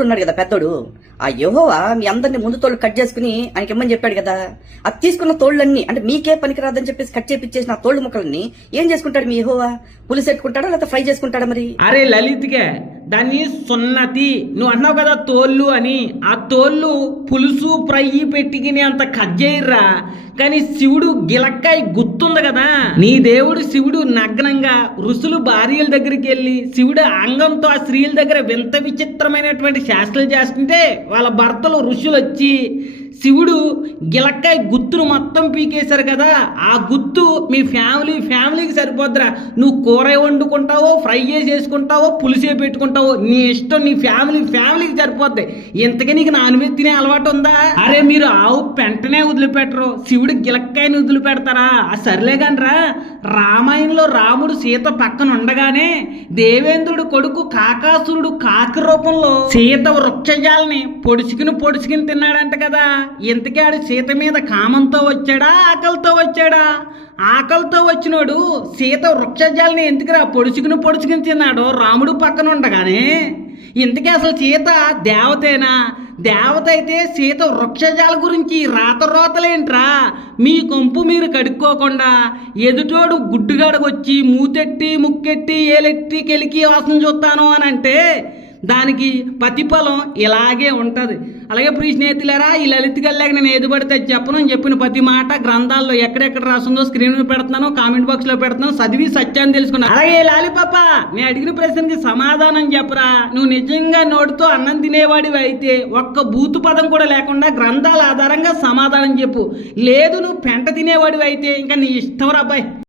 దేవుడు ఉన్నాడు కదా పెద్దోడు. ఆ యహోవా మీ అందరిని ముందు తోళ్ళు కట్ చేసుకుని ఆయనకి ఇమ్మని చెప్పాడు కదా. అది తీసుకున్న తోళ్ళన్నీ అంటే మీకే పనికిరాదని చెప్పేసి కట్ చేపించేసిన తోళ్ళు ముక్కలన్నీ ఏం చేసుకుంటాడు మీ యహోవా? పులుసు పెట్టుకుంటాడా లేకపోతే ఫ్రై చేసుకుంటాడా మరి? అరే లలిత్గా దాన్ని సున్నతి. నువ్వు అన్నావు కదా తోళ్ళు అని. ఆ తోళ్ళు పులుసు ఫ్రై పెట్టికిని అంత కట్ కానీ శివుడు గిలక్కాయ గుర్తుంది కదా. నీ దేవుడు శివుడు నగ్నంగా ఋషులు భార్యల దగ్గరికి వెళ్ళి శివుడు అంగంతో ఆ స్త్రీల దగ్గర వింత విచిత్రమైనటువంటి శాస్త్రాలు చేస్తుంటే వాళ్ళ భర్తలు ఋషులు వచ్చి శివుడు గిలక్కాయ గుత్తును మొత్తం పీకేశారు కదా ఆ గుత్తు మీ ఫ్యామిలీ ఫ్యామిలీకి సరిపోద్దిరా. నువ్వు కూర వండుకుంటావో ఫ్రై చేసుకుంటావో పులిసే పెట్టుకుంటావో నీ ఇష్టం నీ ఫ్యామిలీ ఫ్యామిలీకి సరిపోద్ది. ఇంతకీ నీకు నాన్ వెజ్ తినే అలవాటు ఉందా? అరే మీరు ఆవు పెంటనే వదిలిపెట్టరు. శివుడు గిలక్కాయని వదిలిపెడతారా? ఆ సర్లే కానరా రామాయణంలో రాముడు సీత పక్కన ఉండగానే దేవేంద్రుడు కొడుకు కాకాసురుడు కాకి రూపంలో సీత వృక్షజాలని పొడుచుకుని పొడుచుకుని తిన్నాడంట కదా. ఇంతకాడు సీత మీద కామంతో వచ్చాడా ఆకలితో వచ్చాడా? ఆకలితో వచ్చినోడు సీత వృక్షజాలని ఎందుకురా పొడుచుకుని పొడుచుకుని తిన్నాడు రాముడు పక్కన ఉండగానే ఇంతకీ అసలు సీత దేవతేనా? దేవత అయితే సీత వృక్షజాల గురించి రాత రోతలేంట్రా మీ కొంపు మీరు కడుక్కోకుండా ఎదుటోడు గుడ్డుగాడకొచ్చి మూతెట్టి ముక్కెట్టి ఏలెట్టి కెలికి వాసన చూస్తాను అని అంటే దానికి ప్రతిఫలం ఇలాగే ఉంటుంది. అలాగే ప్రియ స్నేహితులారా ఈ లలిత గల్లాక నేను ఏది పడితే చెప్పను. అని చెప్పిన ప్రతి మాట గ్రంథాల్లో ఎక్కడెక్కడ రాస్తుందో స్క్రీన్ మీద పెడుతున్నాను కామెంట్ బాక్స్లో పెడుతున్నాను. చదివి సత్యాన్ని తెలుసుకున్నాను అలాగే లాలిపాప నేను అడిగిన ప్రశ్నకి సమాధానం చెప్పరా? నువ్వు నిజంగా నోటితో అన్నం తినేవాడివి అయితే ఒక్క బూతు పదం కూడా లేకుండా గ్రంథాల ఆధారంగా సమాధానం చెప్పు. లేదు నువ్వు పెంట తినేవాడివి అయితే ఇంకా నీ ఇష్టం రా అబ్బాయి.